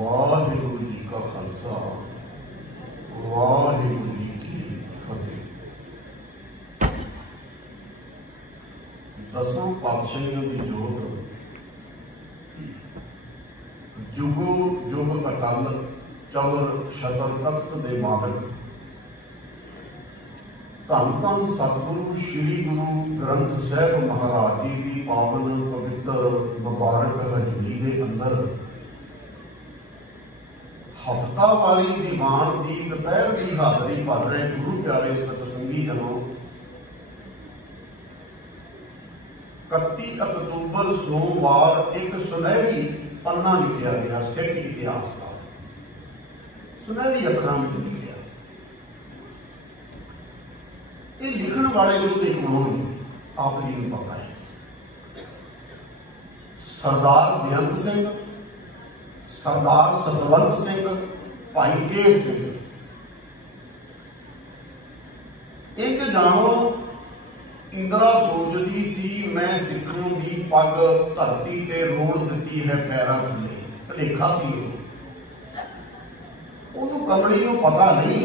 वाहिगुरू जी का खालसा वाहिगुरू जी की फतेह। दसों पातशाहियों की जोत जुगो जुग अटल चवर शतर तख्त दे मालक धन धन सतगुरु श्री गुरु ग्रंथ साहिब महाराज जी की पावन पवित्र मुबारक हजूरी के अंदर हफ्तावारी दीवान की दोपहर की हाजरी भर रहे गुरु प्यारे सतसंगी जनों, 31 अक्तूबर सोमवार एक सुनहरी पन्ना लिखा गया सिख इतिहास का, सुनहरी अखरां में लिखा। ये लिखण वाले लोग कौन ने आप जी को पता है। सरदार बेअंत सिंह, सरदार सतवंत सिंह, भाई केर सिंह। एक जानो इंदिरा सोचती सी मैं सिखों की पग धरती ते रोड़ दी है पैरों थले, भलेखा सी उन्होंने कमली को पता नहीं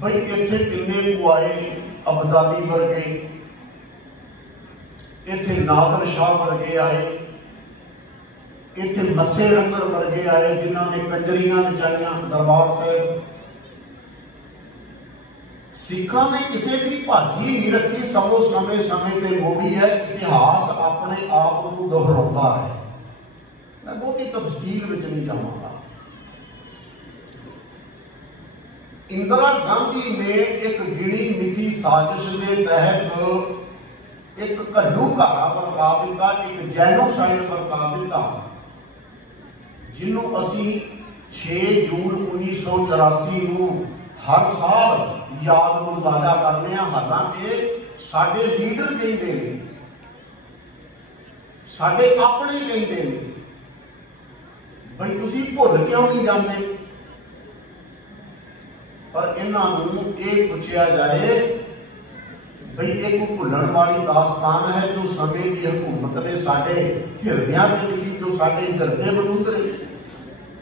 बई इत्थे किन्ने को आए अबदाली वर्गे, इत्थे नादर शाह वर्गे आए, इत्थे मस्से रंगड़ वर्गे आए जिन्होंने कंजरियां नचाइया दरबार साहब। सिखा ने किसी की भाजी नहीं रखी, सगों समय समय पर मोड़ी है। इतिहास अपने आप को दोहराता है। मैं बहुती तफसील में नहीं जावांगा। इंदिरा गांधी ने एक गिणी मिथी साजिश के तहत एक घल्लू घारा वरता दिता, एक जैनोसाइड वरता दिता, जिन्हों असी 6 जून 1984 को हर साल याद को ताजा करने। हालांकि साडे लीडर कहते हैं, साडे अपने कहते हैं भाई तुसी भुल क्यों नहीं जाते। पर इन्हों ये पूछा जाए भाई एक भुलन वाली दास्तान है जो समय की हुकूमत ने साडे हिरदियां में लिखी, जो साडे हिरदे बलूंदरे,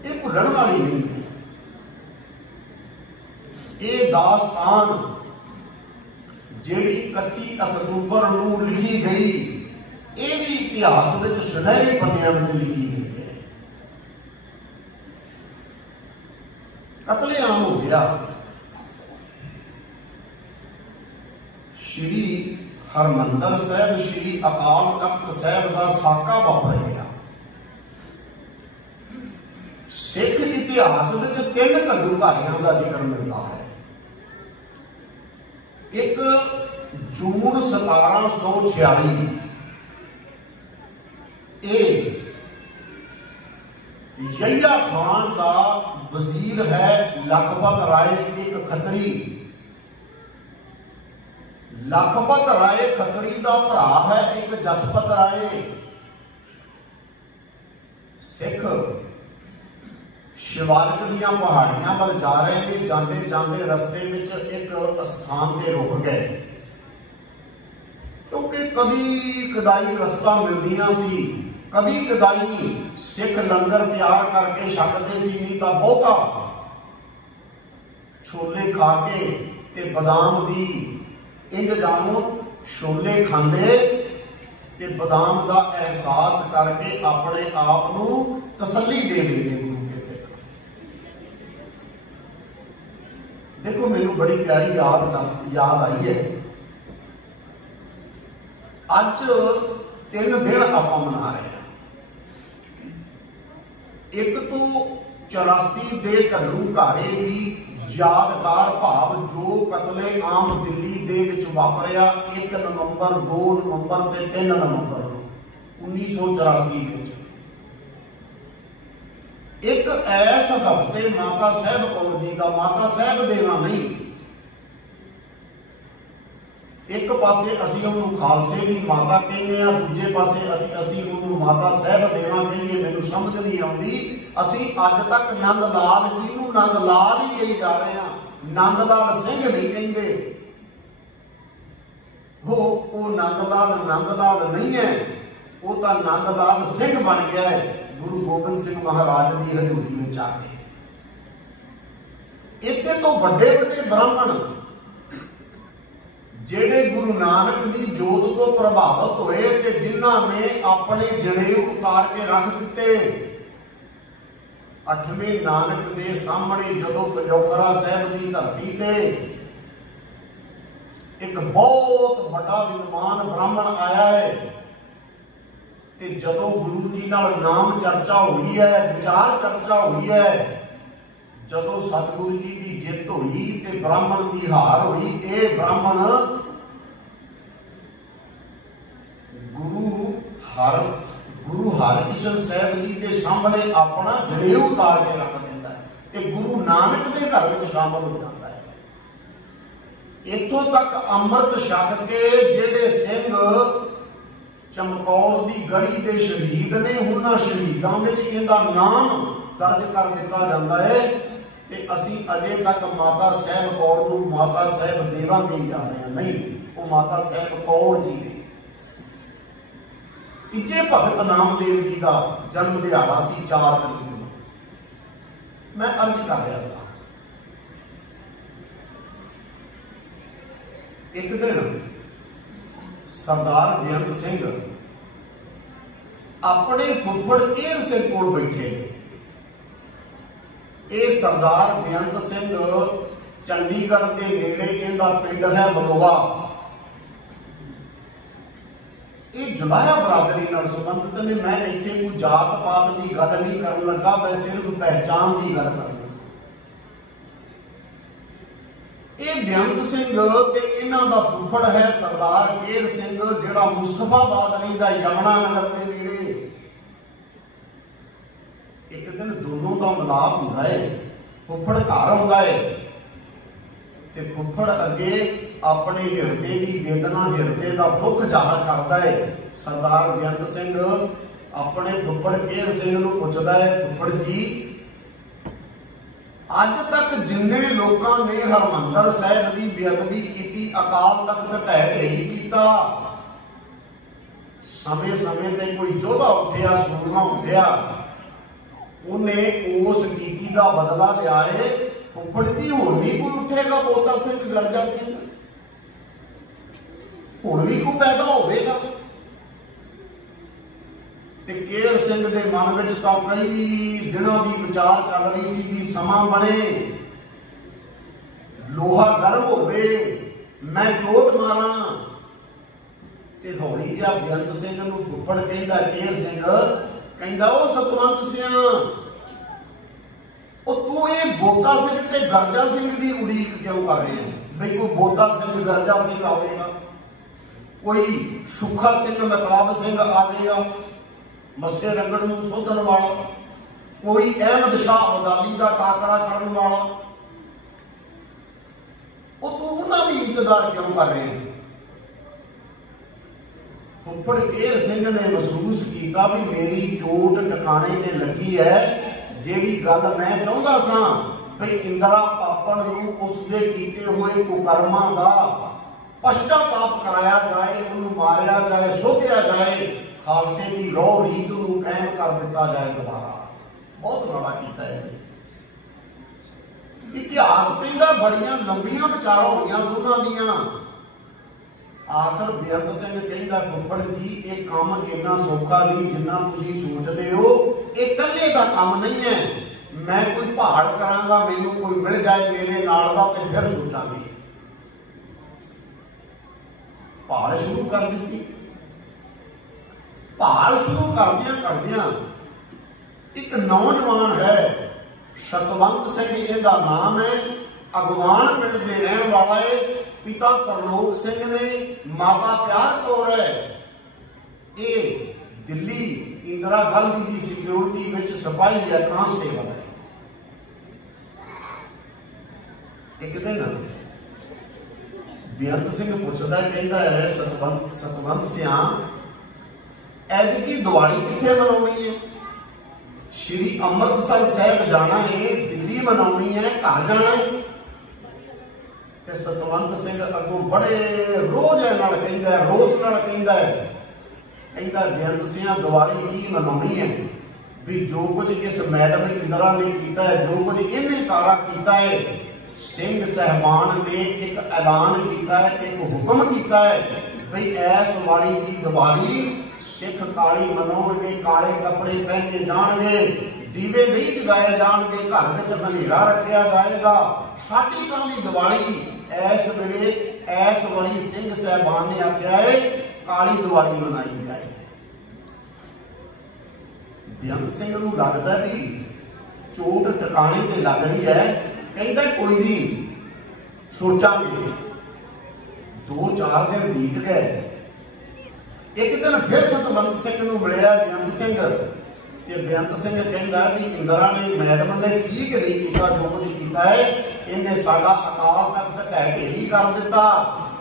ये भुलन वाली नहीं है। ये दास्तान जिहड़ी 31 अक्तूबर को लिखी गई, ये भी इतिहास में सुनहरे पन्नियां में लिखी गई है। कतलेआम हो गया। श्री हरमंदर साहब, श्री अकाल तख्त साहब का साका वापर गया। सिख इतिहास में 3 घल्लूघारियों का जिक्र मिलता है। एक जून 1746 यहिया खान का वजीर है लखपत राय, एक खतरी। लखपत राय खतरी का भरा है एक जसपत राय सिख। शिवालिक दियां पहाड़ियां वाल जा रहे थे, जाते जाते रस्ते में एक स्थान से रुक गए, क्योंकि कदी कदाई रस्ता मिलदियां सी, कदी कदाई सिख लंगर तैयार करके छकते सी, नहीं तो बहुता छोले खा के ते बादाम दी इंज जानो छोले खांदे ते बादाम का एहसास करके अपने आप को तसल्ली दे देंगे गुरु के सिख। देखो मैनू बड़ी प्यारी याद आई है। अज 3 दिन आप मना रहे हैं। एक तो 84 दे घल्लू घारे की यादगार भाव जो कतले आम दिल्ली दे विच वापरिया 1 नवंबर 2 नवंबर ते 3 नवंबर 1984 विच। एक ऐस हफ्ते माता साहब कौर जी का, माता साहब देना नहीं, एक पासे असी उन्होंने खालसे की माता कहने, दूजे पासे असी उन्होंने माता साहब देना कहिए। मैनू समझ नहीं आती। असी अज तक नंद लाल जी को नंद लाल ही कही जा रहे हैं, नंद लाल सिंह नहीं कहते। वो नंद लाल नहीं है, वो तो नंद लाल सिंह बन गया है गुरु गोबिंद सिंह महाराज की हजूरी में आके। इत्थे तो बड़े बड़े ब्राह्मण जेड़े गुरु नानक की जोत को प्रभावित होए ते जिन्हां ने अपने जनेऊ उतार के रख दिते। 8वें नानक दे सामने जदों पंजोखरा साहब की धरती ते एक बहुत बड़ा विद्वान ब्राह्मण आया है ते जदों गुरु जी नाल नाम चर्चा हुई है, विचार चर्चा हुई है, जदों सतगुरु जी की जित हुई ते ब्राह्मण की हार हुई। ये ब्राह्मण गुरु हरकिशन साहब जी के सामने अपना जनेऊ उतार के रख देता है ते गुरु नानक के घर में शामिल हो जाता है। इतों तक अमृत छक के जेडे सिंह चमकौर की गढ़ी के शहीद ने उन्होंने शहीदों में इनका नाम दर्ज कर दिता जाता है। ते असी अजे तक माता साहब कौर को माता साहब देवा कही जा रहे हैं, नहीं, वो माता साहब कौर जी ने। तीजे भगत नामदेव जी का जन्म दिहाड़ा सी 4 तरीक को। मैं अर्ज कर रहा था, एक दिन सरदार बेअंत सिंह अपने फुफड़ केर सिंह कोल बैठे थे। ये सरदार बेअंत सिंह चंडीगढ़ के नेड़े इनका पिंड है बलोहा। ये जुलाया बरादरी नाल संबंधित ने। मैं इत्थे कोई जात पात की गल नहीं करन लगा, मैं सिर्फ पहचान की गल करना। ये बेअंत सिंह ते इन्हां दा फुफड़ है सरदार केर सिंह, जिहड़ा मुस्तफाबाद रहिंदा यमुना नगर के नेड़े। एक दिन दोनों का मिलाप हुंदा है, फुफड़ घर आउंदा है ते फुफड़ अगे अपने हिरदे की वेदना, हिरदे का दुख जाहिर करता है। सरदार बेअंत सिंह अपने फुफड़ केर सिंह नूं पुछदा है, फुफड़ जी अज तक जिन्ने लोगों ने हरमंदर साहिब की बेअदबी की, अकाल तख्त ढह के ही किया। समय समय ते कोई जोधा उठिया, सूरमा उठिया, उन्हें उस कीती का बदला लिया है। फुफड़ जी हुण भी कोई उठेगा बोता सिंह, गरजा सिंह, हुण भी कोई पैदा होगा। ते केर सिंह के मन में तो कई दिनों की विचार चल रही सी कि समा बने, लोहा गर्म होवे, मैं चोट मारा। ते हौली जिहा बेअंत सिंह नूं फुफड़ कहंदा, केर सिंह कहंदा, ओ सतवंत सिंह, ओ तू ये बोता सिंह ते गरजा सिंह की उड़ीक क्यों कर रहे हैं? भाई कोई बोता सिंह गरजा सिंह आवेगा, कोई सुखा सिंह महताब सिंह आवेगा, मस्से रंगड़ नूं सोधन वाला, कोई अहमद शाह अब्दाली का टाकरा करने वाला, वो तू उन्होंने इंतजार क्यों कर रहे हैं? फुफड़ केर सिंह ने महसूस किया भी मेरी चोट टकाने ते लगी है। जिहड़ी गल मैं चाहुंदा सां भी इंदिरा पापन नूं उसदे कीते हुए कुकर्मां दा पश्चाताप कराया जाए, उन्होंने मारिया जाए, सोधिया जाए, खालसे की रोह रीत को कायम कर दिता जाए दोबारा। बहुत बड़ा किया है। इतिहास पैंदा बड़ियां लंबियां विचार होईयां दोनों दियां। आखिर बेअंत सिंह कहंदा, फुफड़ जी ये काम इन्ना सौखा नहीं जिन्ना तुसीं सोचदे हो। ये कल्ले का काम नहीं है। मैं कोई पहाड़ करांगा, मैनूं कोई मिल जाए मेरे नाल दा ते फिर सोचांगे। पहाड़ शुरू कर दी। पहाड़ शुरू करदियां एक नौजवान है, सतवंत सिंह इहदा नाम है, अगवान पिंड दे रहण वाला है। पिता तरलोक सिंह ने, माता प्यार कौर है। ये दिल्ली इंदिरा गांधी की सिक्योरिटी में सिपाही है, कांस्टेबल है। एक दिन बेअंत सिंह पुछदा, कहता है सतवंत सिंह ऐतकी दिवाली कित्थे मनाउणी है? श्री अमृतसर साहब जाना है, दिल्ली मनाउणी है, घर जाना है। ते सतवंत सिंह अगों बड़े रोज नाल कहंदा है, रोस नाल कहंदा है, कहता बेअंत सिंह दिवाली की मनानी है भी जो कुछ इस मैडम इंदिरा ने किया है, जो कुछ इन्हें तारा किया है, सिंह साहबान ने एक ऐलान किया है, एक हुक्म किया है भाई ऐस वाली की दिवाली सिख काली मनाउणगे, काले कपड़े पहने जाणगे, दीवे नहीं जगाए जाणगे, घर में हनेरा रखा जाएगा। साडी काली दिवाली ऐस वेले ऐस वाली सिंह साहबान ने आख्या है काली दिवाली मनाई जाए। बेअंत सिंह नूं लगदा भी चोट टिकाणे ते लग रही है, कहता कोई नहीं सोचांगे। 2-4 दिन बीत गए। एक दिन फिर सतवंत सिंह नूं मिलिया बेअंत सिंह, ते बेअंत सिंह कहता भी इंदिरा ने मैडम ने ठीक नहीं किया, जो कुछ किया है इन्हें साडा अकाल तख्त ढह ढेरी कर दिता,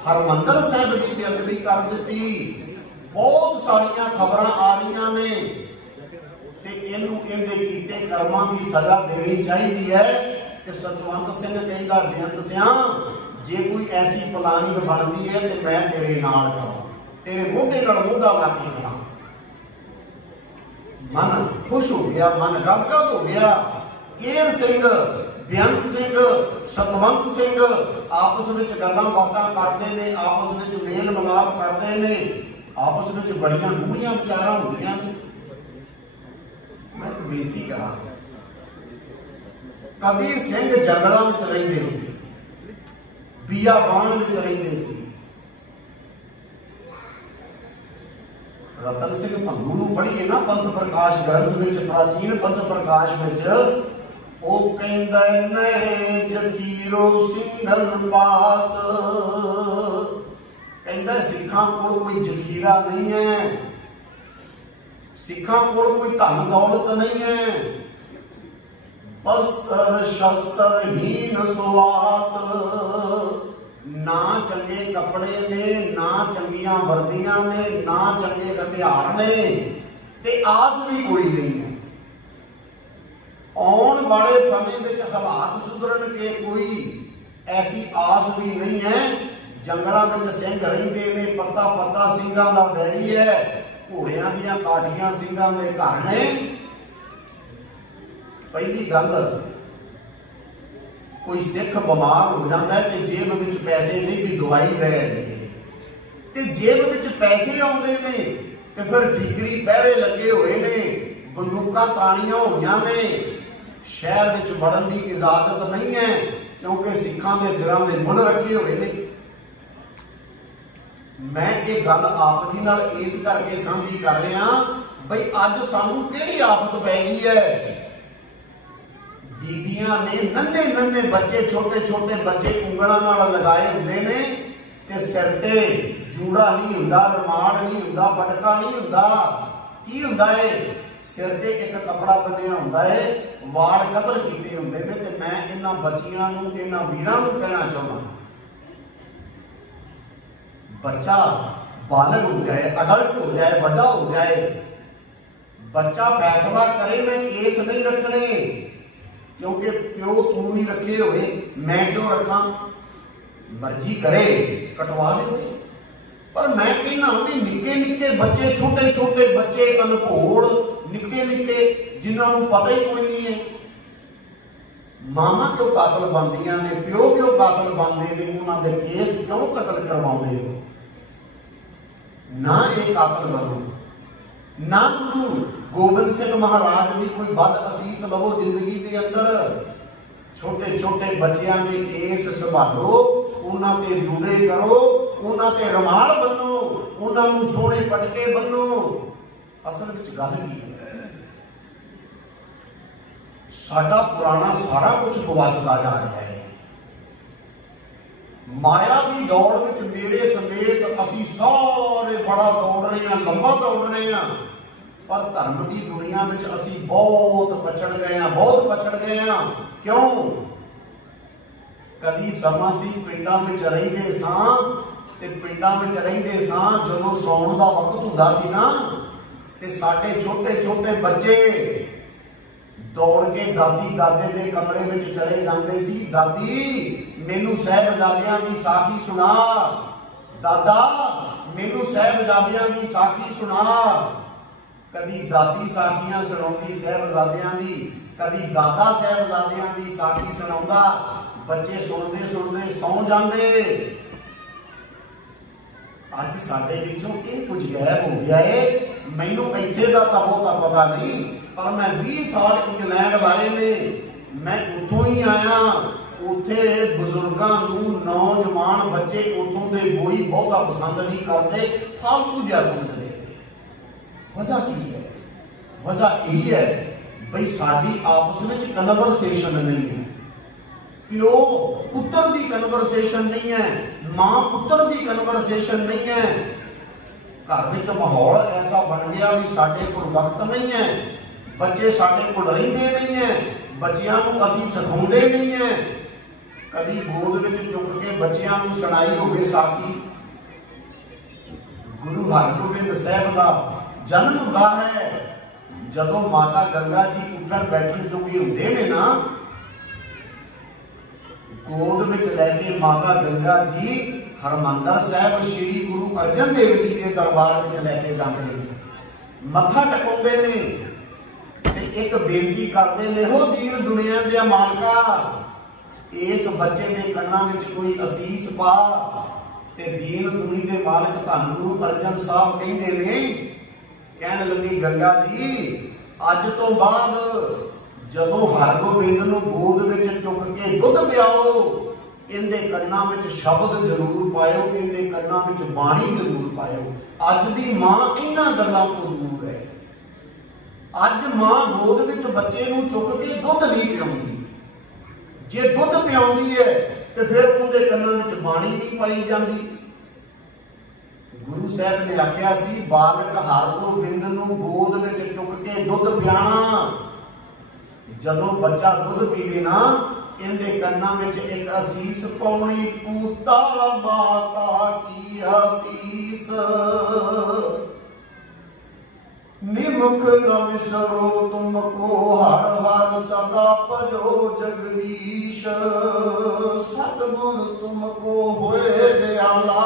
हरमंदर साहिब की बेअदबी कर दी, बहुत सारिया खबर आ रही ने ते इनू इहदे कीते कर्मां दी सजा देनी चाहिए है। ते सतवंत सिंह कहता बेअंत सिंह जे कोई ऐसी प्लानिंग बनती है तो मैं तेरे नाल करा, तेरे मोढे नाल मोढा ला के खड़ा। मन खुश हो गया, मन गदगद हो गया। केर सिंह बेअंत सिंह सतवंत सिंह आपस में गल्लां बातां करते ने, आपस में मेल मिलाप करते ने, आपस में बड़ियां गूढ़ियां विचारां होंदियां ने। मैं एक बेनती करा, कभी सिंह जंगलों में रहिंदे सी, बियाबान में रहिंदे सी। रतन सिंह भंगू नूं पढ़ीए ना पंथ प्रकाश ग्रंथ में, प्राचीन पंथ प्रकाश में ओ कहंदा ने जगीरो सिंघल पास, कहंदा सिखां कोल कोई जखीरा नहीं है, सिखां कोल कोई धन दौलत नहीं है, बस्तर शस्त्र हीन सुआस, ना चंगे कपड़े ने, ना चंगियां वर्दियां ने, ना चंगे हथियार ने, ते आस भी कोई नहीं है। आने वाले समय में हालात सुधरन के कोई ऐसी आस भी नहीं है। जंगलों में सिंह रहिंदे ने, पत्ता पत्ता सिंघां दा वैरी है, घोड़ियां दियां काठियां सिंघां दे घर ने। पहली गल कोई सिख बीमार हो जाता है तो जेब में पैसे नहीं भी दवाई लै ते जेब में पैसे आउंदे ने ते फिर ठीकरी पहरे लगे हुए ने, बंदूकां ताणियां होईयां ने, शहर में वड़न की इजाजत नहीं है क्योंकि सिखां दे सिरां दे मुल रखे हुए ने। मैं ये गल आप जी नाल इस करके साझी कर रहा बई अज सानू किहड़ी आफत पै गई है। बीबियां ने नन्हे नन्हे बच्चे, छोटे छोटे बच्चे उंगलों नाल लगाए हुंदे ने ते सिर ते जूड़ा नहीं हुंदा, रमाड़ नहीं हुंदा, पटका नहीं हुंदा, की हुंदा है सिर ते एक कपड़ा बन्निया हुंदा है, वाल कतल कीते हुंदे ने। ते मैं इन्हां बच्चियां नूं, इन्हां वीरां नूं कहना चाहुंदा, बच्चा बालग हो जाए, अडल्ट हो जाए, बड़ा हो जाए, बच्चा फैसला करे मैं केस नहीं रखने क्योंकि प्यो तू नहीं रखे हुए, मैं क्यों रखा, मर्जी करे कटवा दे। पर मैं कहना भी निक्के निक्के बच्चे, छोटे छोटे बच्चे, अनभोड़ निक्के निक्के जिन्होंने पता ही कोई नहीं है, मामा क्यों कातल बनदियां ने, प्यो क्यों कातल बनते हैं, उन्होंने केस क्यों कतल करवाते हो। ना ये कातल बनो, ना गुरु गोबिंद सिंह महाराज की कोई बद असीस लवो जिंदगी के अंदर। छोटे छोटे बच्चों के केस संभालो, उन्होंने जूड़े करो, उन्होंने रमाल बनो, उन्होंने सोने पटके बनो। असल में गल की है, साडा पुराना सारा कुछ गवाचता जा रहा है। माया की दौड़ में मेरे समेत असी सारे बड़ा दौड़ रहे हैं, लंबा दौड़ रहे हैं, पर धर्म की दुनिया में असी बहुत पछड़ गए हैं, बहुत पछड़ गए हैं। क्यों? कभी समा सी पिंडां में रहिंदे सां ते पिंडां में रहिंदे सां, जदों सौण दा वक्त हुंदा सी ना ते साडे छोटे छोटे बच्चे दौड़ के दादी दादे के कमरे में चले जाते सी, दादी मैनू साहिबजादियां दी साखी सुना, दादा मैनू साहिबजादियां दी साखी सुना। कदी दादी साखियां सुणाउंदी साहिबजादियां दी, कदी दादा साहिबजादियां दी साखी सुणाउंदा। बच्चे सुनते सुनते सौ जाते। अज साडे विचों ये कुछ गायब हो गया है। मैनू इत्थे दा तां बहुता पता नहीं, पर मैं 20 साल इंग्लैंड लाए ने। मैं उत्थों ही आया। उत्थे बुजुर्गां नूं नौजवान बच्चे उत्थों दे कोई बहुता पसंद नहीं करते, फालतू जिहा समझदे। वजह की है? वजह यही है बई साडी आपस में कन्वर्सेशन नहीं है। प्यो पुत्र की कन्वर्सेशन नहीं है, मां पुत्र की कन्वर्सेशन नहीं है। घर में माहौल ऐसा बन गया भी साडे कोल वक्त नहीं है, बच्चे साडे कोल रहिंदे नहीं है, बच्चियां नूं असीं सिखाउंदे नहीं है। कदी गोद में चुक के बच्चियां नूं सुणाई होवे साखी। गुरु हरगोबिंद साहब का जन्म हुंदा है जदों माता गंगा जी उठण बैठण जोगे हुंदे ने ना, गोद में लैके माता गंगा जी हरमंदर साहब श्री गुरु अर्जन देव जी के दरबार में लैके जाते हैं, मत्था टकाउंदे ने ते एक बेनती करते ने, हो दीन दुनिया दे मालका इस बच्चे ने कन्ना विच कोई असीस पा। ते दीन दुनिया के मालक धन गुरु अर्जन साहब कहते ने, कहने लगी गंगा जी अज तो बाद जदों हरगोबिंद नूं गोद विच चुक के दुध पियाओ, इनके कन्ना विच शब्द जरूर पायो, इनके कन्ना विच बाणी जरूर पायो। अज दी मां इन्हां गल्लां तो दूर है। अज मां गोद विच बच्चे नूं चुक के दुध नहीं पियाउंदी। जे दुध पियाउंदी है तो फिर उनके कन्ना विच बाणी नहीं पाई जाती। गुरु साहब ने आख्या सी बालक हरगोबिंद नूं गोद विच चुक के दुध पियाना। जदों बच्चा दुध पीवे ना, इनके कन्ना विच एक असीस पाउणी, पूता माता की असीस, निमुख न विसरो तुमको हर हर सदा भजो जगदीश। सतगुरु तुमको होए दयाला,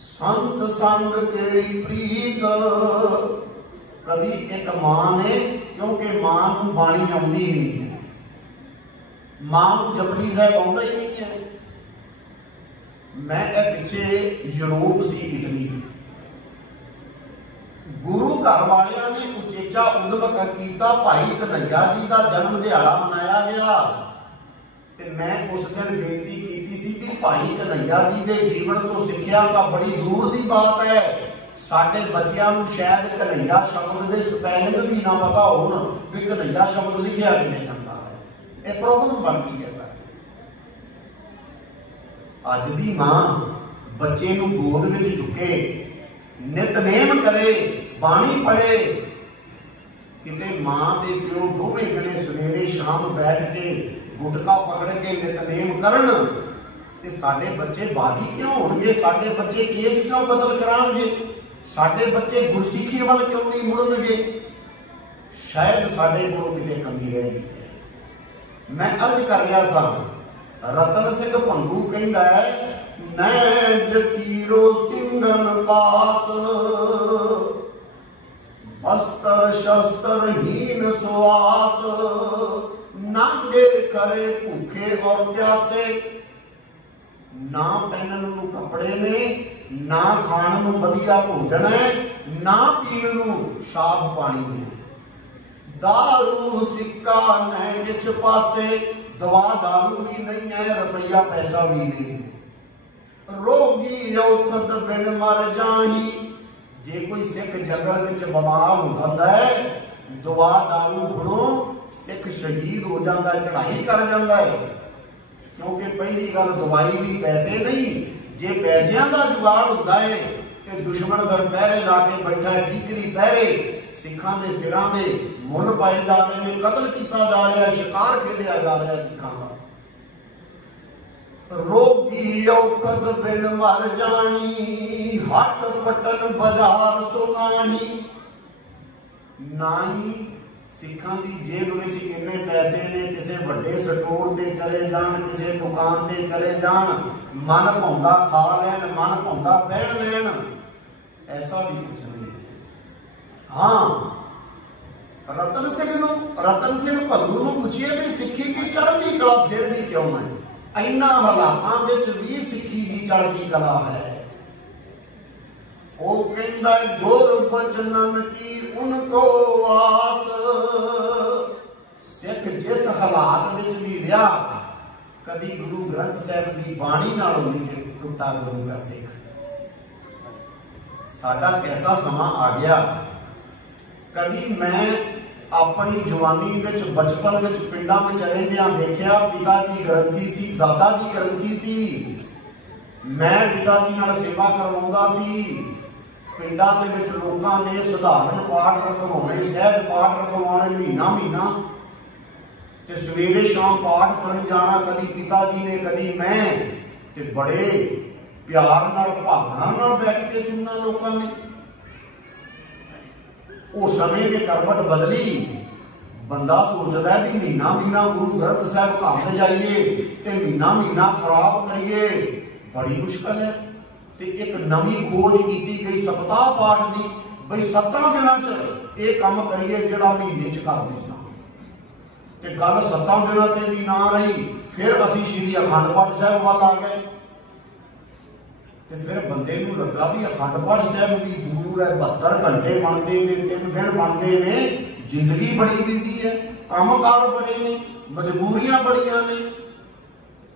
संत संग तेरी प्रीत। कभी एक मां ने, क्योंकि मां नूं बाणी आउंदी नहीं है, मां नूं जपजी साहब आउंदा ही नहीं है। मैं पिछे यूरोप सी इटली, गुरु घर वालियां ने उचेचा उद्यम किया, भाई कन्हैया जी का जन्म दिहाड़ा मनाया गया। ते मैं उस दिन बेनती की सी कि भाई कन्हैया जी के जीवन तो सिक्ख्या तो बड़ी दूर की बात है। साडे बच्चियां नूं शायद कन्हैया शब्द के स्पैलिंग भी ना पता होण भी कन्हैया शब्द लिखिया किवें जांदा है। यह प्रॉब्लम बन गई है साडी। अज दी मां बच्चे नूं गोद विच चुके, नितनेम करे, बाणी पढ़े। किते मां ते प्यो दोवें जणे सवेरे शाम बैठ के गुटका पकड़ के नितनेम करन ते साडे बच्चे बागी क्यों होणगे? साडे बच्चे केस क्यों कतल कराणगे? साडे बच्चे गुरसिੱਖੀ वाल क्यों नहीं मुड़नगे? शायद साडे कोलों किते कमी रह गई है। मैं अर्ज कर रहा सा, रतन सिंह भंगू कहंदा है, नैन जखीरो सिंगन पास, बस्तर शस्त्र हीन सुआस, नांगे करे भूखे और प्यासे। ना पहनन नूं कपड़े ने, ना खाण नूं वधिया भोजन है, ना पीण नूं साफ पानी है। दारू सिक्का नहीं किछ पासे, दवा दारू भी नहीं है, रुपया पैसा भी नहीं है। रोगी औखत बिन मर जाही, जे कोई सिख जंगल विच बीमार हो जाता है, दवा दारू घड़ों सिख शहीद हो जाता है, चढ़ाई कर जाता है। क्योंकि पहली गल दवाई भी पैसे नहीं, जे पैसों का जुगाड़ होता है तो दुश्मन अगर पहरे ला के बैठा है, ठीकरी पहरे, सिखा के सिरां दे मुल पाए जा रहे हैं, कतल किया जा रहा है, शिकार खेलिया जा रहा है सिखा का। रोगी औखत बिन मर जानी, हट पटन बाजार सुनाही। नाई सिखां दी जेब विच इन्ने पैसे ने, किसी वड्डे स्टोर ते चले जाण, किसी दुकान ते चले जाण, मन भाउंदा खा लैण, मन भाउंदा पहन लैण, ऐसा भी कुछ नहीं है। हाँ, रतन सिंह भग्गू नूं पुछिए भी सिक्खी की चढ़दी कला फिर भी क्यों है? इन्ना हालातां विच भी सिक्खी की चढ़दी कला है। ओ कहंदा गुर बचनन की उनको आस, सिख जिस हालात विच भी रहा, कदी गुरु ग्रंथ साहिब की बाणी नालों नहीं टुटा गुरु का सिख। साडा कैसा समा आ गया, कदी मैं अपनी जवानी विच बचपन विच पिंडां विच रहिंदियां देखिया, पिता जी ग्रंथी सी, दादा जी ग्रंथी सी, मैं पिता जी नाल सेवा करवाउंदा सी। पिंडां दे विच लोकां ने सधारण पाठ रखवाउणे, सहज पाठ रखवाउणे महीना महीना, ते सवेरे शाम पाठ करन जाना, कदी पिता जी ने कदी मैं, ते बड़े प्यार नाल भावना नाल बैठ के सुनना लोकां ने। वो समय के करवट बदली, बंदा सोचता है भी महीना महीना गुरु ग्रंथ साहिब घर जाइए ते महीना महीना खराब करिए, बड़ी मुश्किल है। ते एक नवी खोज की गई सप्ताह पाठ की, बई 7 दिनों च ये काम करिए जिहड़ा महीने च करदे सां। ते गल 7 दिनों ते भी ना रही, फिर असीं श्री अखंड पाठ साहिब वाल आ गए। ते फिर बंदे नूं लगा भी अखंड पाठ साहिब भी दूर है, 72 घंटे बनते ने, 3 दिन बनते ने, जिंदगी बड़ी बिजी है, कामकार बड़े ने, मजबूरियां बड़ियां ने।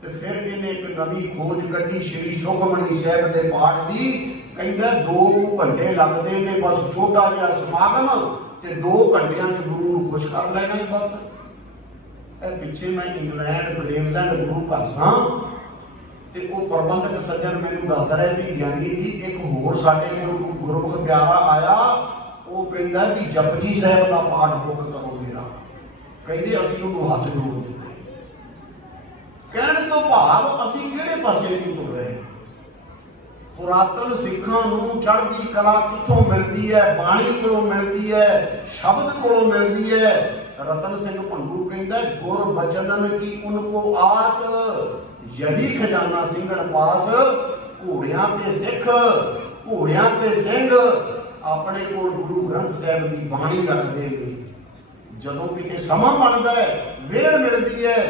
ते फिर इन्हें एक नवी खोज कढ़ी श्री सुखमनी साहिब के पाठ की, कहंदा 2 घंटे लगते ने, बस छोटा जिहा समागम ते 2 घंटिया च गुरु नूं खुश कर लेना ही बस। पिछे मैं इंग्लैंड ग्रेवज़ैंड गुरु घर सां, ते वो प्रबंधक सज्जन मैनूं दस रहे सी, ज्ञानी जी एक होर साडे कोल गुरमुख प्यारा आया, वो कहंदा भी जपजी साहिब का पाठ बुक करो मेरा। कहंदे असीं उहनूं हथ जोड़ दित्ते। कहण तो भाव असीं किहड़े पासे नहीं तुर रहे। पुरातन सिखां नूं चढ़दी कला कित्थों मिलदी है? बाणी कोलों मिलदी है, शब्द कोलों मिलदी है। रतन सिंह भंगू कहंदा गुर बचनन की उनको आस, यही खजाना सिंघण पास। घोड़ियां ते सिख, घोड़ियां ते सिंह अपने कोल गुरु ग्रंथ साहिब की बाणी रखदे ने। जदों किते समां बनदा है, वेल मिलदी है,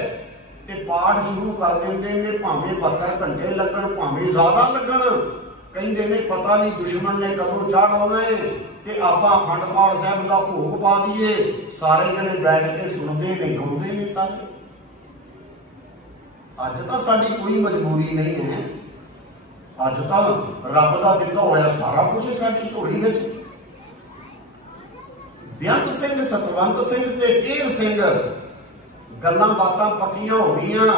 ते पाठ शुरू कर देंदे ने, भावें 72 घंटे लगन, भावें ज्यादा लगन। कहंदे ने पता नहीं दुश्मन ने कदों चढ़ आउणा है, ते आपां अखंड पाठ साहिब का भोग पा दईए। सारे जने बैठ के सुनते ने, गाउंदे ने सारे। अज तां साडी कोई मजबूरी नहीं है, अज तां रब दा दित्ता होया सारा कुछ साडी झोली विच। बेअंत सिंह, सतवंत सिंह ते केर सिंह गल्लां बातां पक्कियां हो गईयां,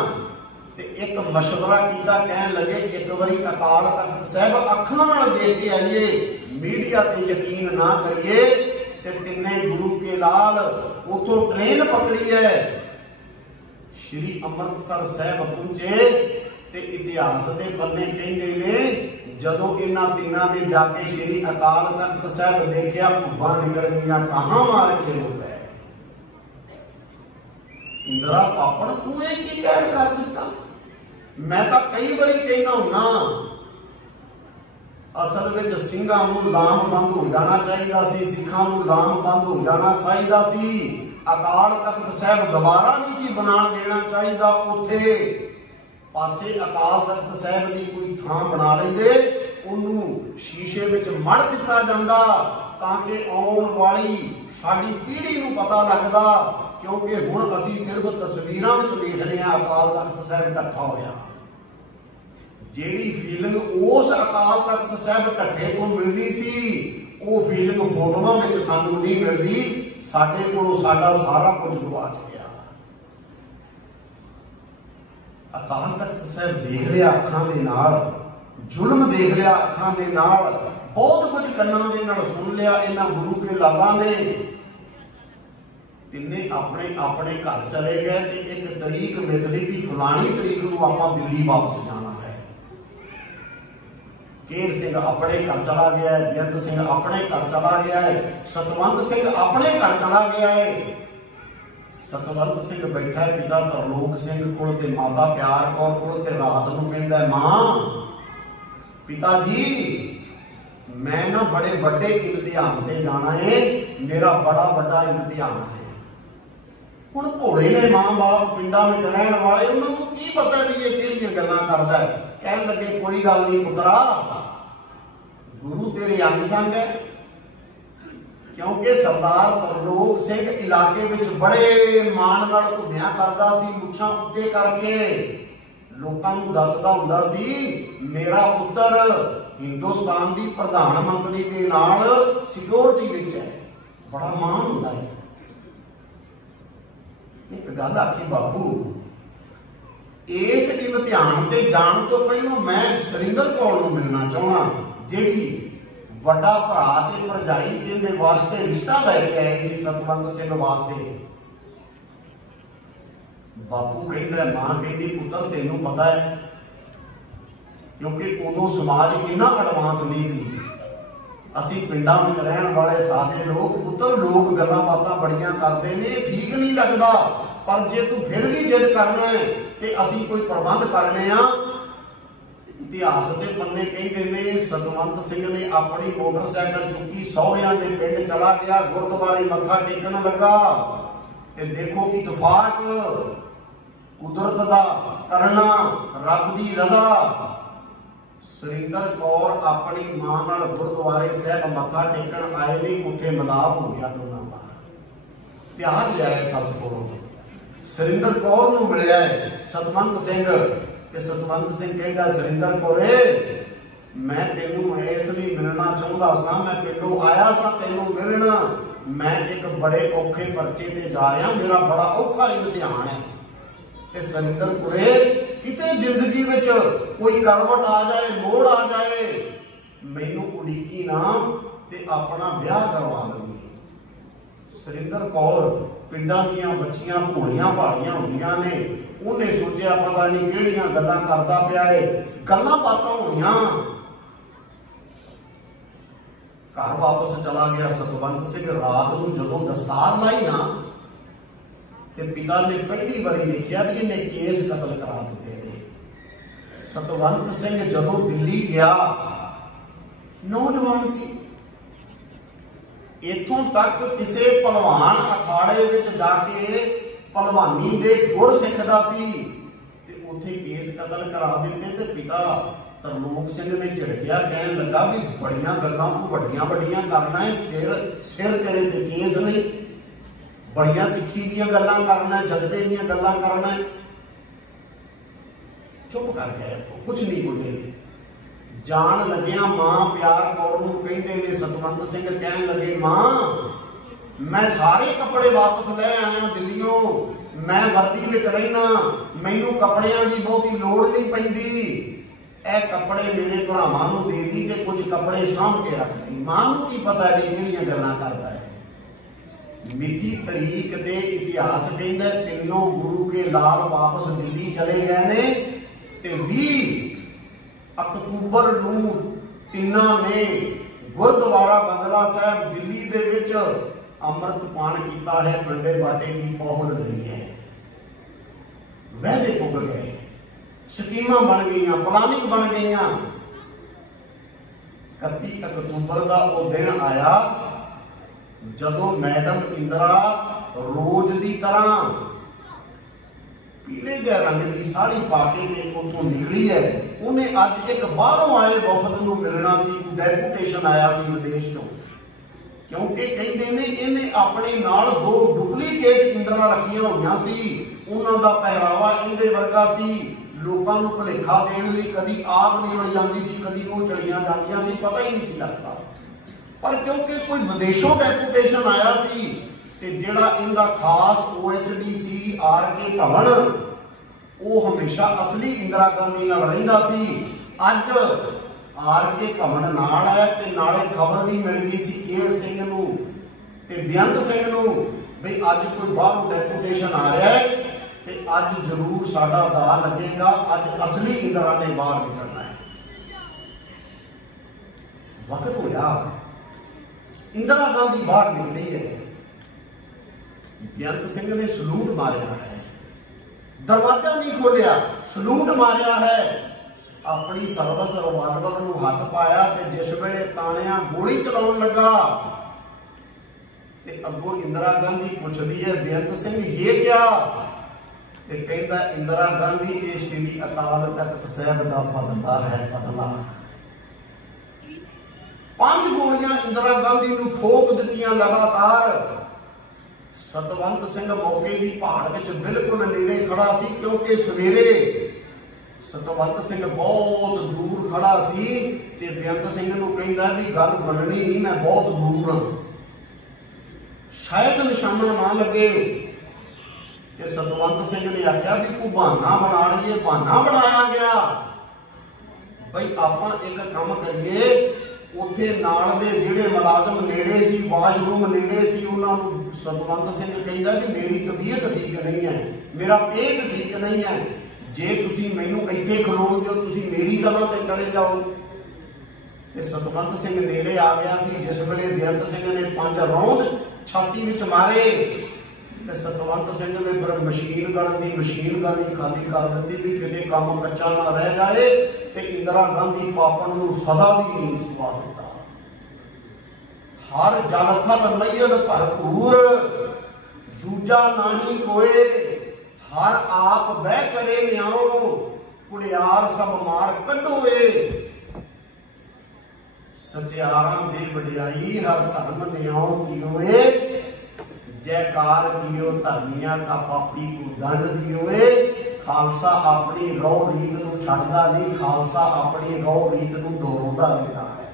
ते एक मशवरा कीता, कहण लगे एक बारी अकाल तख्त साहिब अखां नाल देख के आइए, मीडिया ते यकीन ना करिए। ते तिन्ने गुरु के लाल उथों ट्रेन पकड़ी है, श्री अमृतसर साहिब पहुंचे। ते इतिहास के पन्ने कहंदे ने जदों इन्हां तिन्हां ने जाके श्री अकाल तख्त साहिब देखिया, भुब्बां निकल गईयां, कहां मार के रो गए। इंदिरा पापड़ तू ये की कहर कर दिता? मैं तो कई बारी कहना हुन्ना, असल विच सिंघां नूं लाम बंद हो जाना चाहिए सी, सिखां नूं लाम बंद हो जाना चाहिए सी। अकाल तख्त साहिब दोबारा नहीं सी बनाण देना चाहिए। उत्थे पासे अकाल तख्त साहिब की कोई थां बना लेंदे, उन्होंने शीशे विच मड़ दिता जांदा, ताकि आउण वाली साडी पीढ़ी नूं पता लगदा। क्योंकि हुण असीं सिर्फ तस्वीरां विच वेखदे हां अकाल तख्त साहिब इकट्ठा होया। जिहड़ी फीलिंग उस अकाल तख्त साहिब इकट्ठे को मिलनी सी, वो फीलिंग फोटोआं विच सानूं नहीं मिलदी। साडे कोलों साडा सारा कुछ गवाच गया। अकाल तख्त साहिब देख लिया अखां दे नाल, जुल्म देख लिया अखां दे नाल, बहुत कुछ कन्नां दे नाल सुन लिया इन्हां गुरु के लालां ने। तिन्ने अपने अपने घर चले गए, ते एक तरीक मित ली भी फलानी तरीक नूं आपां दिल्ली वापस जाना है। केर सिंह अपने घर चला गया है, बेअंत सिंह अपने घर चला गया है, सतवंत सिंह अपने घर चला गया है। सतवंत सिंह बैठा है पिता तरलोक सिंह कोल ते माता प्यार कौर कोल ते रात नूं कहंदा है, मां पिता जी मैं ना बड़े बड़े इम्तिहान ते जाना है, मेरा बड़ा बड़ा इम्तिहान है। हुण भोले ने मां बाप पिंडां विच रहण वाले, उन्हां नूं की पता भी ये किहड़ियां गल्लां करदा है। कहण लगे कोई गल नहीं पुत्रा, गुरु तेरे अंग संग है। क्योंकि सरदार तरलोक सिंह इलाके विच बड़े मान नाल घुम्या करदा सी, मुछां उत्ते करके लोकां नूं दसदा हुंदा सी मेरा पुत्तर हिंदुस्तान दी प्रधानमंत्री दे नाल सिक्योरिटी विच है। बड़ा मान हुंदा है। एक गल आखी बापू, इस इम्तिहान ते जाण तो पहलों मैं सरिंदर कौर नूं मिलना चाहना, जिहड़ी वड्डा भरा ते भरजाई इहदे वास्ते रिश्ता लैके आए सी सतवंत सिंह वास्ते। बापू कहंदा मां कहंदी पुत्तर तैनूं पता है, क्योंकि उदों समाज इन्ना एडवांस नहीं सी। असीं पिंडां विच रहण वाले सारे लोग पुत्तर लोग गल्लां बातां बड़ियां करदे ने, ठीक नहीं लगदा, पर जे तू फिर भी जिद करना है ते असीं कोई प्रबंध करने आ। इतिहास के पन्ने कहते ने सतवंत सिंह ने अपनी मोटरसाइकिल चुकी सौहरियां दे पिंड चला गया, गुरुद्वारे मत्था टेकन लगा ते देखो इतफाक कुदरत दा करना, रब दी रजा। सरिंदर कौर अपनी मां नाल गुरुद्वारे साहब मत्था टेकन आए ने, उत्थे मिलाप हो गया दोनों का, प्यार लिया सस को। सरिंदर कौर नूं मिलिया सतवंत सिंह ते सतवंत सिंह कहता सरिंदर कौरे मैं तेनू इसलिए मिलना चाहता सा, मैं पिंडों आया सा तेनू मिलना, मैं एक बड़े औखे परचे ते जा रहा, मेरा बड़ा औखा इम्तिहान है। ते सरिंदर कौरे किते जिंदगी विच कोई करवट आ जाए, मोड़ आ जाए, मैनू उड़ीकी ना ते अपना ब्याह करवा लवी। सरिंदर कौर पिंडां दीयां बच्चियां भोलियां भालियां हुंदियां ने, उन्हें सोचा पता नहीं किहड़ियां गल्लां करदा पिया है, गल्लां बातां होईयां। घर वापस चला गया सतवंत सिंह। रात नूं जदों दस्तार लाई ना ते पिता ने पहली बारी देखिया भी इन्हें केस कतल करा दिते ने। सतवंत सिंह जदों दिल्ली गया, नौजवान सी, इथों तक किसी पहलवान अखाड़े विच जाके पहलवानी दे गुर सिखदा सी ते उत्थे केस कतल करा दिते। ते पिता तरलोक सिंह ने झिड़किया, कहन लगा भी बड़ियां गल्लां तू वड्डियां वड्डियां करना है, सिर तेरे ते केस नहीं, बड़ियां सिक्खी दीयां गल्लां करना है, जज्बे दीयां गल्लां करना है। चुप कर गए, कुछ नहीं बोले। जान लग्या मां प्यार कौर नूं कहंदे ने सतवंत सिंह कहन लगे मां मैं सारे कपड़े वापस ले आया दिल्लियों, मैं वर्दी विच रहना, मैनू कपड़ियां की बहुती लोड़ नहीं पैंदी, ए कपड़े मेरे भरावां नूं दे दी ते कुछ कपड़े साਂਭ के रख दी। मां नूं की पता है किहड़ियां गल्लां करदा है। मिथी तरीक दे इतिहास कहंदा तीनों गुरु के लाल वापस दिल्ली चले गए ने ते 20 अक्तूबर नूं तिन्ना ने गुरुद्वारा बंगला साहब दिल्ली दे विच अमृतपान किया है, बंडे बाटे की पौड़ रही है, वहदे पुग गए, स्कीमां बन गई, प्लानिंग बन गई। 31 अक्तूबर का वो दिन आया जदों मैडम इंदिरा रोज की तरह पीले जे रंग की साड़ी पाके उतों निकली है। उन्हें अज एक बाहरों आए वफद नूं मिलना सी, डेपूटेशन आया सी विदेश चों, क्योंकि कहते ने इन्हें अपने नाल 2 डुप्लीकेट इंदिरा रखियां हुई सी, उन्हां दा पहरावा इंदे वर्गा सी, लोकां नूं भुलेखा देण लई कदी आग नहीं उड़ जाती सी, कदी वो चलियां जांदियां सी, पता ही नहीं सी लगता। पर क्योंकि कोई विदेशों डेपूटेशन आया सी ते जिहड़ा इनका खास OSDC RK भवन वो हमेशा असली इंदिरा गांधी नाल रहिंदा सी। अज RK भवन नाल है ते नाले खबर भी मिल गई सी केर सिंह नूं ते बेअंत सिंह नूं भी अज कोई बाहरों डेपूटेशन आ रहा है ते अज जरूर साडा दा लगेगा, अज असली इंदिरा ने बाहर निकलना है। वक्त होया, इंदिरा गांधी बाहर निकली है, बेअंत सिंह ने सलूट मारिया है, दरवाजा नहीं खोलिया, सलूट मारिया है, अपनी सर्वस रिवाल्वर नूं हथ पाया ते जिस वेले ताणिया गोली चलाउण लगा ते अगों इंदिरा गांधी पुछदी है बेअंत सिंह ये क्या, ते कहता इंदिरा गांधी ये श्री अकाल तख्त साहब का बदला है, बदला। 5 गोलियां इंदिरा गांधी नूं ठोक दित्तियां लगातार। सतवंत सिंह मौके की पहाड़ विच बिल्कुल नेड़े खड़ा सी, क्योंकि सवेरे सतवंत सिंह बहुत दूर खड़ा सी ते बेअंत सिंह नूं कहंदा भी गल बननी नहीं, मैं बहुत दूर हां, शायद निशाना ना लगे। ते सतवंत सिंह ने आख्या भी कोई बहाना बना लईए। बहाना बनाया गया भाई आपां एक काम करिए, उत्थे नाल दे जिहड़े मुलाजम नेड़े सी, वाशरूम नेड़े सी, उन्हां नूं सतवंत सिंह कहंदा भी मेरी तबीयत ठीक नहीं है, मेरा पेट ठीक नहीं है, जे तुसीं मैनूं इत्थे खलोण दिओ, तुसीं मेरी जगह ते चले जाओ। ते सतवंत सिंह नेड़े आ गया सी जिस वेले बेअंत सिंह ने 5 रौंद छाती विच मारे ते सतवंत सिंह ने फिर मशीन गन ही खाली कर दी भी किते काम कच्चा ना रह जाए ते इंदिरा गांधी पापन नूं सदा दी नींद सुवा दिता। हर जल थल मैल भरपूर, दूजा नाही कोई, हर आप बह करे न्याओ, कुड़ियार सब मार कढोए। सचियारां दी वडियाई हर धर्म न्याओ कीओए, जयकार कियो धर्मिया का पापी को दंड दियोए। खालसा अपनी रौ रीत नूं छड्डदा नहीं, खालसा अपनी रौ रीत नूं दोहराउंदा रहंदा है।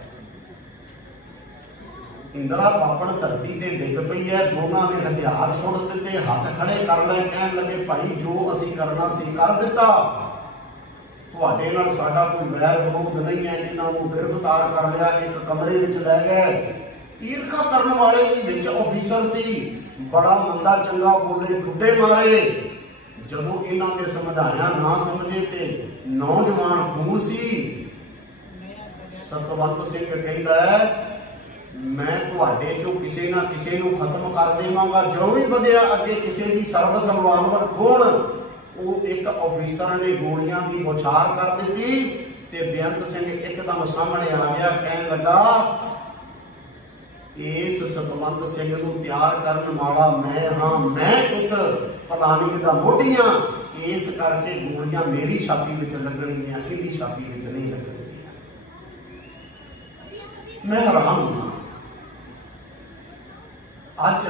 इंदिरा पापन धरती ते डिग पई है, दोनों ने हथियार सुट दिते, हाथ खड़े कर लए, कहण लगे भाई जो असीं करना सी कर दिता, तुहाडे नाल साडा कोई वैर विरोध नहीं है, इन्हां नूं गिरफ्तार कर लिया, एक कमरे विच लै गए। ईरखा करने वाले भी विच ऑफिसर सी, बड़ा मंदा चंगा बोले, ठुड्डे मारे। जदों इन्हां ने समझाया ना समझे ते नौजवान खून सी। सतवंत सिंह कहंदा है मैं तुहाडे चों किसे ना किसे नूं खत्म कर देवांगा। जो भी वधिया अगे किसे दी सर्वस रिवाल्वर खोण, वो एक ऑफिसर ने गोलियां की बौछार कर दी ते बेअंत सिंह एकदम सामने आ गया, कहन लगा इस सतवंत सिंह नूं तैयार करन वाला मैं हां, मैं इस प्लानिंग दा मोढी हां, इस करके गोलियां मेरी छाती विच लगणगीआं, इहदी छाती विच नहीं लगणगीआं। मैं हैरान हां। अज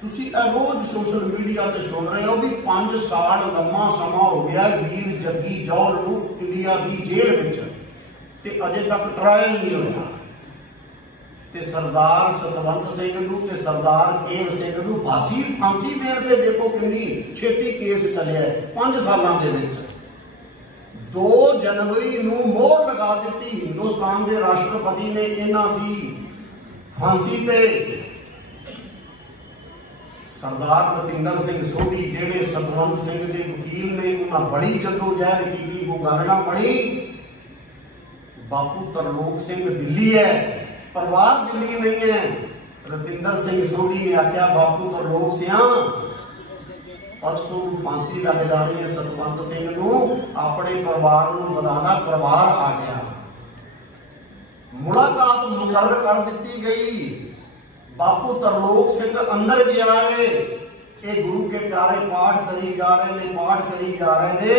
तुसीं रोज सोशल मीडिया ते सुन रहे हो भी 5 साल लंबा समा हो गया वीर जग्गी जौहल नूं इंडिया की जेल विच ते अजे तक ट्रायल नहीं होया। ते सरदार सतवंत सिंह नूं ते सरदार केर सिंह नूं फांसी देण ते देखो किन्नी छेती केस चलिया 5 सालां दे विच। 2 जनवरी नूं मोहर लगा दित्ती हिंदुस्तान के राष्ट्रपति ने इन्हां दी फांसी ते। सरदार रतिंदर सिंह सोढ़ी जिहड़े सतवंत सिंह के वकील ने, उन्हां बड़ी जद्दोजहद की, वो गल ना बनी। बापू तरलोक सिंह दिल्ली है, परिवार दिल्ली नहीं है। रतिंदर सिंह सोढ़ी ने आख्या बापू तरलोक सिंह परसों फांसी लग जानी है सतवंत सिंह नूं, अपने परिवार नूं बधाना। परिवार आ गया, मुलाकात मुकर्रर कर दी गई। बापू तरलोक सिंह अंदर गया है, ये गुरु के प्यारे पाठ करी जा रहे ने, पाठ करी जा रहे ने।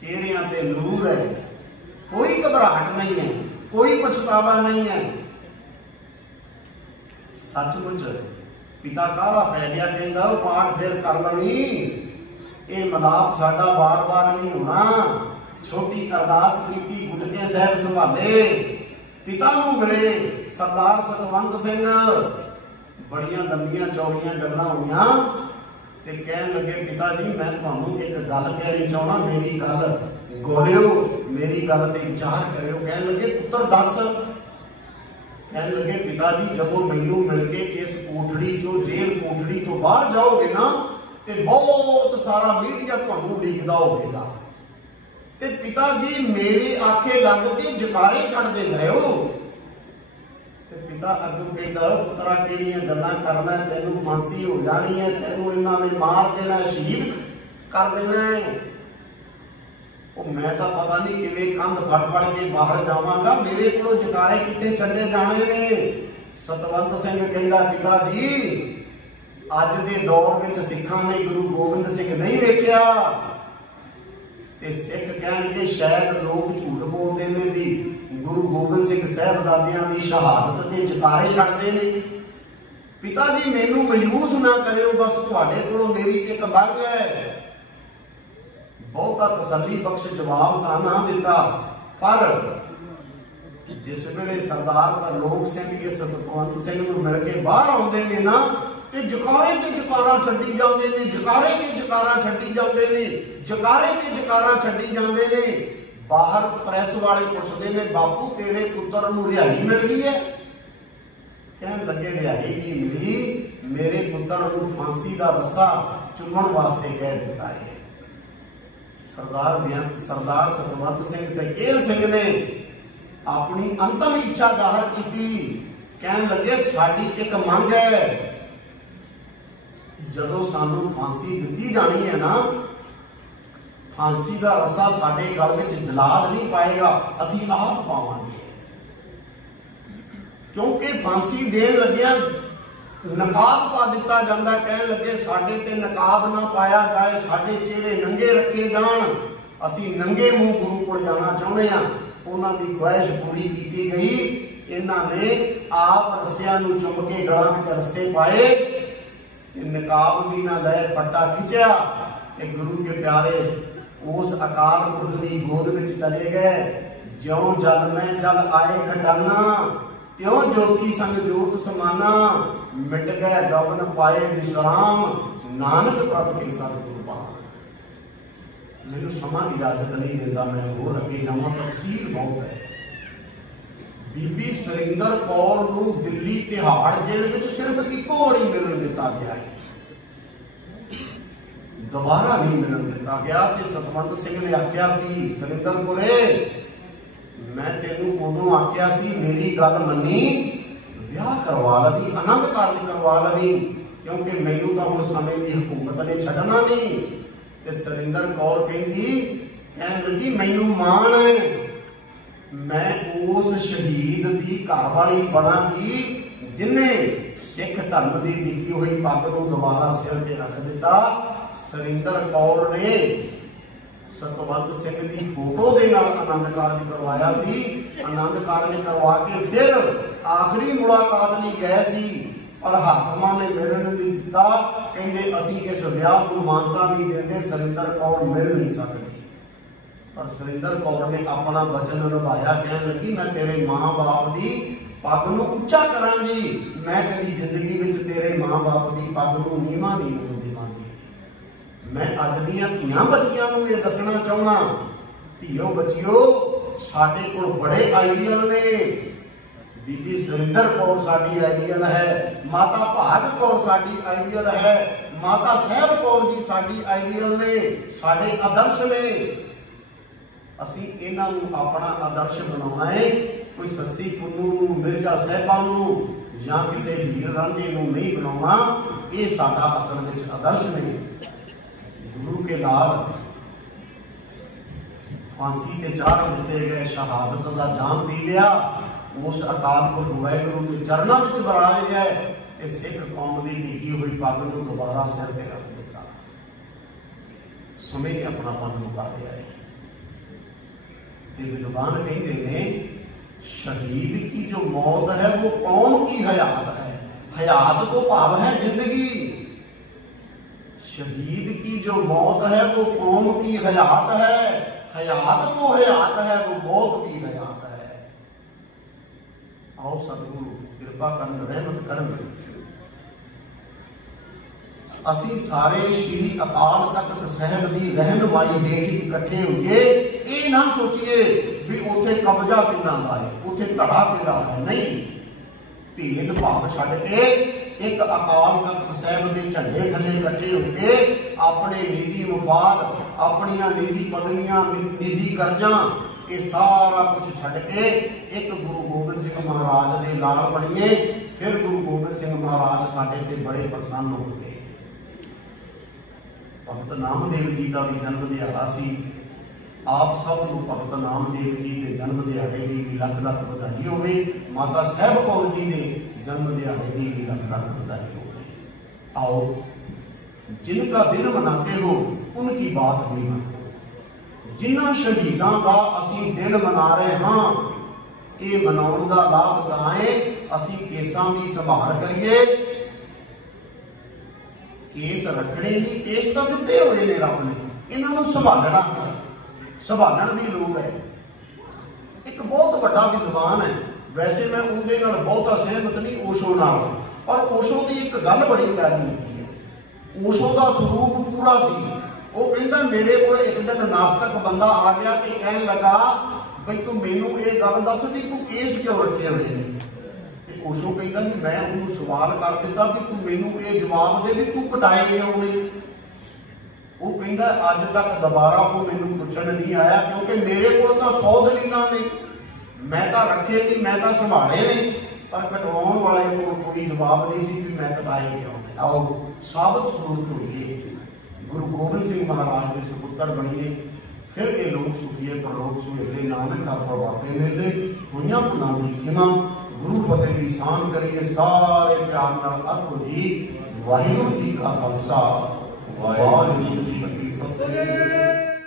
चेहरियां ते नूर है, कोई घबराहट नहीं है, कोई पछतावा नहीं है। सचमुच पिता काला पै गया, कहता पाठ फिर कर लवी, ये मलाप साडा बार बार नहीं होना। छोटी अरदास की, गुटके साहब संभाले, पिता नूं मिले सरदार सतवंत सिंह। बड़ियां लंबियां चौड़ियां गल्लां होईयां ते कहन लगे पिता जी मैं तुहानूं एक गल कहनी चाहना, मेरी गल गोलियो, मेरी गल ते विचार करियो। कहन लगे पुत्र दस। कहन लगे पिता जी जदों मैनूं मिल के इस कोठड़ी चों, जेल कोठड़ी तो बाहर जाओगे ना, ते बहुत सारा मीडिया तुहानूं उड़ीकदा होवेगा। ते पिता जी मेरे आखे लग के जकारे छड्डदे गए हो। ते पिता अगों कहंदा पुत्रा किहड़ियां गल्लां करना, तैनूं फांसी हो जानी है, तैनूं इन्हां ने मार देना, शहीद कर देना है। मैं तो पता नहीं किवें कंध फट के बाहर जावांगा, मेरे कोलों जकारे कित्थे छड्डे जाने ने। सतवंत सिंह कहंदा पिता जी अज दे दौर विच सिखां ने गुरु गोबिंद सिंह नहीं वेखिया। ते सिख कहणगे शायद लोग झूठ बोलते हैं भी गुरु गोबिंद सिंह साहिबजादियां दी शहादत ते जकारे छड्डदे ने। पिता जी मैनूं मायूस ना करियो, बस तुहाडे कोलों मेरी एक मंग है। बहुता तसल्ली बख्श जवाब तां ना दिता, पर जिस वेले सरदार तरलोक सिंह इस सतवंत सिंह नूं मिल के बाहर आउंदे ने ना, ते जकारे ते जकारा छड्डी जांदे ने, जकारे ते जकारा छड्डी जांदे ने, जकारे ते जकारा छड्डी जांदे ने। बाहर प्रेस वाले पुछदे ने बापू तेरे पुत्र नूं रिहाई मिल गई है? कहण लगे रिहाई नहीं मिली, मेरे पुत्र नूं फांसी दा रस्सा चुम्मण वास्ते कह दिता है। सरदार सतवंत सिंह ते केर सिंह ने अपनी अंतिम इच्छा जाहिर की। कहण लगे साडी एक मंग है, जदों सानू फांसी दिती जानी है ना, फांसी का रस्सा साडे गल विच जलाद नहीं पाएगा, असीं आप पावांगे। क्योंकि फांसी देन लग्या नकाब पा दिता जांदा। कहण लगे साडे ते नकाब ना पाया जाए, साडे चेहरे नंगे रखे जाण, असीं नंगे मुंह गुरु कोल जाना चाहुंदे हां। उन्हां दी ख्वाहिश पूरी की गई। इन्हां ने आप रस्सियां नूं चुम के गलां विच रस्से पाए, नकाब भी ना लए, फट्टा खिंचिया ते गुरु के प्यारे उस अकाल पुरख की गोद में चले गए। ज्यों जल में जल आए खटाना, त्यों ज्योति संग ज्योत समाना, मिट गए गवन पाए विश्राम, नानक प्रभ के सतगुरु पावन। मैनूं समा इजाजत नहीं दिंदा, मैं होर अगे जावां, तफसील बहुत है। बीबी सुरिंदर कौर नूं दिल्ली तिहाड़ जेल विच सिर्फ इको वारी मिलन दिता गया है, दोबारा नहीं मिलन दिता गया। ते सतवंत सिंह ने आख्या सी सुरिंदर कोरे मैं तेनूं उदों आख्या सी मेरी गल मन्नी, विआह करवा लवी, आनंद कारज करवा लवी, क्योंकि मैनूं तां हुण समय की हुकूमत ने छड्डना नहीं। ते सुरिंदर कौर कहण लगी मैनूं माण है, मैं उस शहीद की घरवाली बनांगी जिन्हें सिख धर्म की डिगी हुई पग नूं दोबारा सिर ते रख दिता। सुरिंदर कौर ने सतवंत सिंह की फोटो के नाल आनंद कारज करवाया सी। आनंद कारज करवा के फिर आखिरी मुलाकात नहीं गए सी, पर हाकमां ने मिलन नहीं दिता। कहंदे असीं इस विआह नूं मानता नहीं देंदे, सुरिंदर कौर मिल नहीं सकती। पर सुरिंदर कौर ने अपना वचन निभाया, कहण लगी मैं तेरे मां बाप की पग नूं उच्चा करांगी, मैं कदी जिंदगी विच तेरे मां बाप की पग नूं नीवां नहीं होण देवांगी। मैं अज दीआं धीआं बच्चियां नूं इह दसना चाहुंदा, धीओ बच्चिओ साडे कोल बड़े आइडियल ने। बीबी सुरिंदर कौर साडी आइडियल है, माता भाग कौर साडी आइडियल है, माता साहब कौर जी साडी आइडियल ने, साडे आदर्श ने। असीं इन्हां नूं अपना आदर्श बनाउणा है। कोई सस्सी पुन्नू नूं, मिर्जा साहिबा नूं जां किसी हीर रांझे नूं नहीं बनाउणा। ये साडा असल विच आदर्श नहीं। गुरु के लाल फांसी ते चाढ़ दिते गए, शहादत का जाम पी लिया, उस अकाल पुरख वाहिगुरू के चरणों में बराज गए ते सिख कौम की डिगी हुई पग नूं दोबारा सिर ते रख दिता। समय ने अपनापन मुका लिया है। विद्वान कहते हैं शहीद की जो मौत है वो कौम की हयात है। हयात तो भाव है जिंदगी। शहीद की जो मौत है वो कौम की हयात है। हयात तो हयात है, वो मौत की हयात है। आओ सतगुरु कृपा करन, रहमत करन। असी सारे श्री अकाल तख्त साहिब की रहनुमाई हेठ इकट्ठे होइए। ये ना सोचिए भी उथे कब्जा किन्ना दा है, उथे धड़ा किहदा है। नहीं, भेद भाव छड्ड के एक अकाल तख्त साहिब के झंडे थले इकट्ठे होके अपने निजी मुफाद, अपनियां निजी पदवियां, निजी कर्जा, ये सारा कुछ छड़ के एक गुरु गोबिंद सिंह महाराज के नाल बणीए। फिर गुरु गोबिंद सिंह महाराज साडे ते बड़े प्रसन्न हो गए। भगत नामदेव जी का भी जन्म दिहाड़ा सी। आप सब नूं भगत नामदेव जी के जन्म दिहाड़े की भी लख लख बधाई होवे। माता साहब कौर जी के जन्म दिहाड़े की भी लख लख बधाई होवे। आओ जिनका दिन मनाते हो उनकी बात भी मानो। जिन्हां शहीदां का असीं दिन मना रहे हाँ, ये मनाउण दा लाभ तां है असीं केसां की संभाल करिए। केस रखने की केस तो दिते हुए ने रब ने, इन्हां नूं संभालना संभालण की लोड़ है। एक बहुत बड़ा विद्वान है, वैसे मैं उनके नाल बहुता सहमत नहीं ओशो नाल, पर ओशो की एक गल बड़ी प्यारी लगी है। ओशो का स्वरूप पूरा सी। वो कहता मेरे को एक दिन नास्तिक बंदा आ गया तो कहन लगा बई तू मैनू ये गल दस भी तू केस क्यों रखे हुए ने। ओशो कहता कि मैं उन्होंने सवाल कर दिता भी तू मैनू ये जवाब दे भी तू कटाए क्यों नहीं। वो कहता अज तक दोबारा वो मैनू पूछण नहीं आया, क्योंकि मेरे को 100 दलीलां ने, मैं तो रखे नहीं, मैं तो संभाले नहीं, पर कटवाउण वाले को कोई जवाब नहीं सी भी मैं कटाए क्यों। आओ साबित सूरत होइए गुरु गोबिंद सिंह महाराज के सुपुत्र बणीए। फिर ये लोग सुखीए परलोक सुहेले, नानक हर प्रभाते मेले, होइयां भुलां दी खिमा, गुरु फतेह की शान करिए सारे प्यार नाल। आखो जी वाहिगुरू जी का खालसा, वाहिगुरू जी की फतेह।